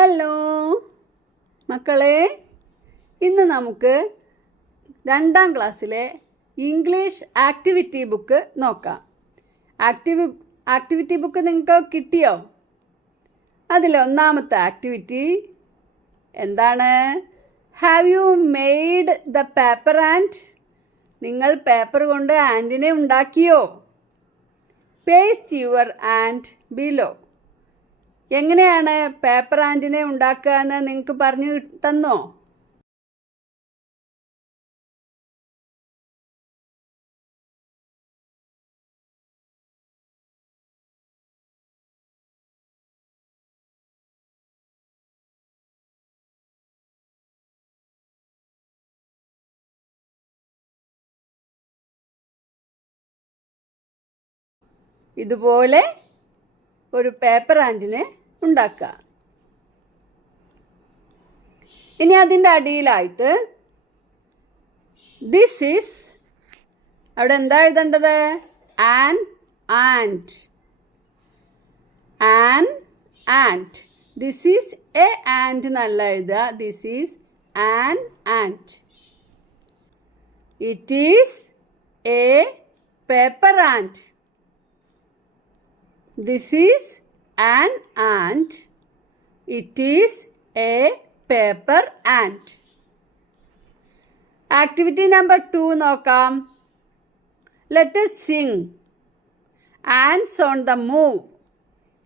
Hello മക്കളെ, ഇന്ന് നമുക്ക് 2ാം ക്ലാസ്സിലെ ഇംഗ്ലീഷ് ആക്ടിവിറ്റി ബുക്ക് നോക്കാം. ആക്ടിവിറ്റി ബുക്ക് നിങ്ങൾക്ക് കിട്ടിയോ? അതിൽ ഒന്നാമത്തെ ആക്ടിവിറ്റി എന്താണ്? Have you made the paper ant? നിങ്ങൾ പേപ്പർ കൊണ്ട് ആൻറ്റിനെ ഉണ്ടാക്കിയോ? Paste your ant below. എങ്ങനെയാണ് പേപ്പർ ആൻറ്റിനെ ഉണ്ടാക്കുക എന്ന് നിങ്ങൾക്ക് പറഞ്ഞു തന്നോ? ഇതുപോലെ ഒരു പേപ്പർ ആൻറ്റിനെ ഉണ്ടാക്കുക. ഇനി അതിൻ്റെ അടിയിലായിട്ട് ദിസ് ഈസ്, അവിടെ എന്താ എഴുതേണ്ടത്? An and. An and. This is A and എന്നല്ല എഴുതുക. This is an and. It is A paper and. This is an ant. It is a paper ant. Activity number 2 നോക്കാം. Let us sing ants on the move.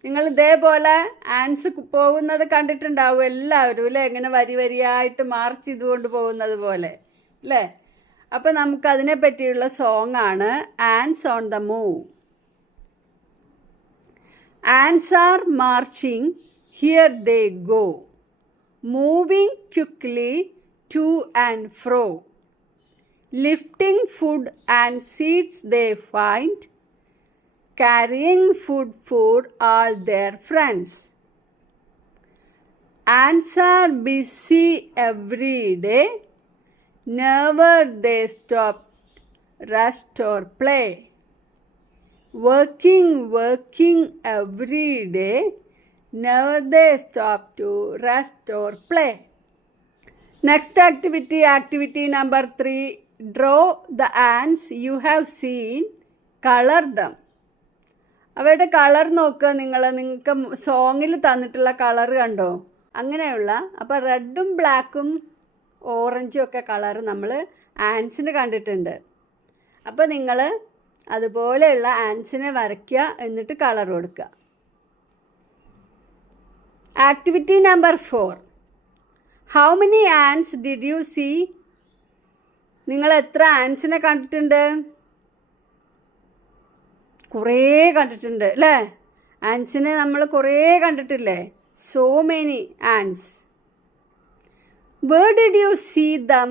നിങ്ങൾ ഇതേപോലെ ആൻസ് പോകുന്നത് കണ്ടിട്ടുണ്ടാവും എല്ലാവരും അല്ലേ? ഇങ്ങനെ വരി വരിയായിട്ട് മാർച്ച് ചെയ്തുകൊണ്ട് പോകുന്നത് പോലെ അല്ലേ? അപ്പം നമുക്ക് അതിനെ പറ്റിയുള്ള സോങ് ആണ് ants on the move. Ants are marching, here they go, moving quickly to and fro, lifting food and seeds they find, carrying food for all their friends. Ants are busy every day, never they stop, rest or play. Working every day, never they stop to rest or play. Next activity number 3. Draw the ants you have seen, color them. അവയുടെ colour നോക്കുക. നിങ്ങൾക്ക് സോങ്ങിൽ തന്നിട്ടുള്ള colour കണ്ടോ? അങ്ങനെയുള്ള അപ്പോൾ റെഡും ബ്ലാക്കും ഓറഞ്ചും ഒക്കെ കളർ നമ്മൾ ആൻസിന് കണ്ടിട്ടുണ്ട്. അപ്പോൾ നിങ്ങൾ അതുപോലെയുള്ള ആൻസിനെ വരയ്ക്കുക, എന്നിട്ട് കളർ കൊടുക്കുക. Activity number 4. How many ants did you see? നിങ്ങൾ എത്ര ആൻസിനെ കണ്ടിട്ടുണ്ട്? കുറേ കണ്ടിട്ടുണ്ട് അല്ലേ? ആൻസിനെ നമ്മൾ കുറേ കണ്ടിട്ടില്ലേ? So many ants. Where did you see them?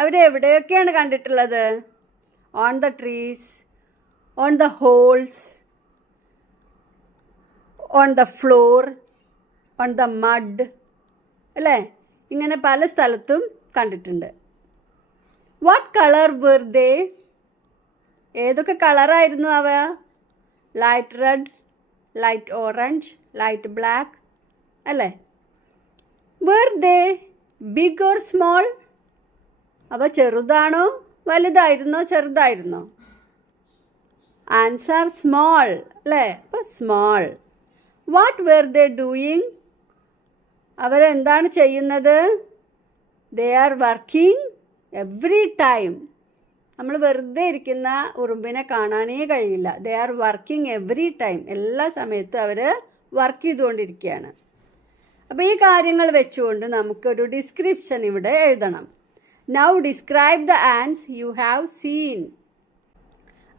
അവരെ എവിടെയൊക്കെയാണ് കണ്ടിട്ടുള്ളത്? On the trees, on the holes, on the floor, on the mud അല്ലേ? ഇങ്ങനെ പല സ്ഥലത്തും കണ്ടിട്ടുണ്ട്. What color were they? ഏതൊക്കെ കളറായിരുന്നു അവ? Light red, light orange, light black അല്ലേ? Were they big or small? അവ ചെറുതാണോ വലുതായിരുന്നോ ചെറുതായിരുന്നോ? ആൻസ് ആർ സ്മോൾ അല്ലേ? അപ്പോൾ small. What were they doing? അവരെന്താണ് ചെയ്യുന്നത്? They are working every time. നമ്മൾ വെറുതെ ഇരിക്കുന്ന ഉറുമ്പിനെ കാണാനേ കഴിയില്ല. They are working every time. എല്ലാ സമയത്തും അവർ വർക്ക് ചെയ്തുകൊണ്ടിരിക്കുകയാണ്. അപ്പോൾ ഈ കാര്യങ്ങൾ വെച്ചുകൊണ്ട് നമുക്കൊരു ഡിസ്ക്രിപ്ഷൻ ഇവിടെ എഴുതണം. Now describe the ants you have seen.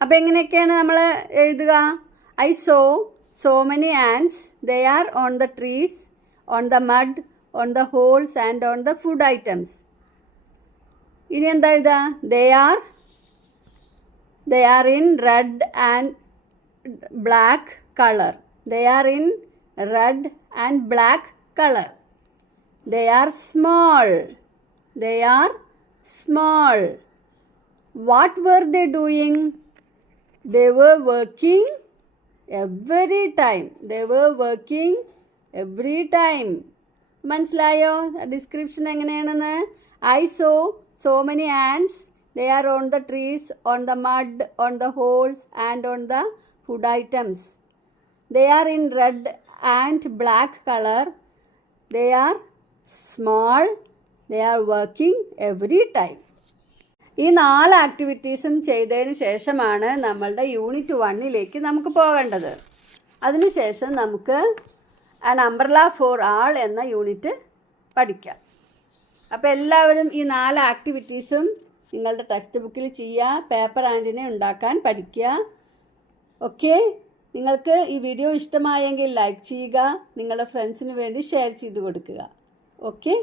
അപ്പോൾ എങ്ങനെയൊക്കെയാണ് നമ്മൾ എഴുതുക? I saw so many ants. They are on the trees, on the mud, on the holes and on the food items. ഇനി എന്താ എഴുതുക? They are in red and black color. They are in red and black color. They are small. They are small. What were they doing? They were working every time. They were working every time. മനസ്സിലായോ description എങ്ങനെയാണെന്ന്? I saw many ants. They are on the trees, on the mud, on the holes and on the food items. They are in red and black colour. They are small. They are working every time. ഈ 4 ആക്ടിവിറ്റീസും ചെയ്തതിന് ശേഷമാണ് നമ്മളുടെ unit 1ലേക്ക് നമുക്ക് പോകേണ്ടത്. അതിനുശേഷം നമുക്ക് an umbrella four ആൾ എന്ന യൂണിറ്റ് പഠിക്കാം. അപ്പോൾ എല്ലാവരും ഈ 4 ആക്ടിവിറ്റീസും നിങ്ങളുടെ ടെക്സ്റ്റ് ബുക്കിൽ ചെയ്യുക. പേപ്പർ ആൻറ്റിനെ ഉണ്ടാക്കാൻ പഠിക്കുക. ഓക്കെ, നിങ്ങൾക്ക് ഈ വീഡിയോ ഇഷ്ടമായെങ്കിൽ ലൈക്ക് ചെയ്യുക. നിങ്ങളുടെ ഫ്രണ്ട്സിന് വേണ്ടി ഷെയർ ചെയ്ത് കൊടുക്കുക. ഓക്കെ.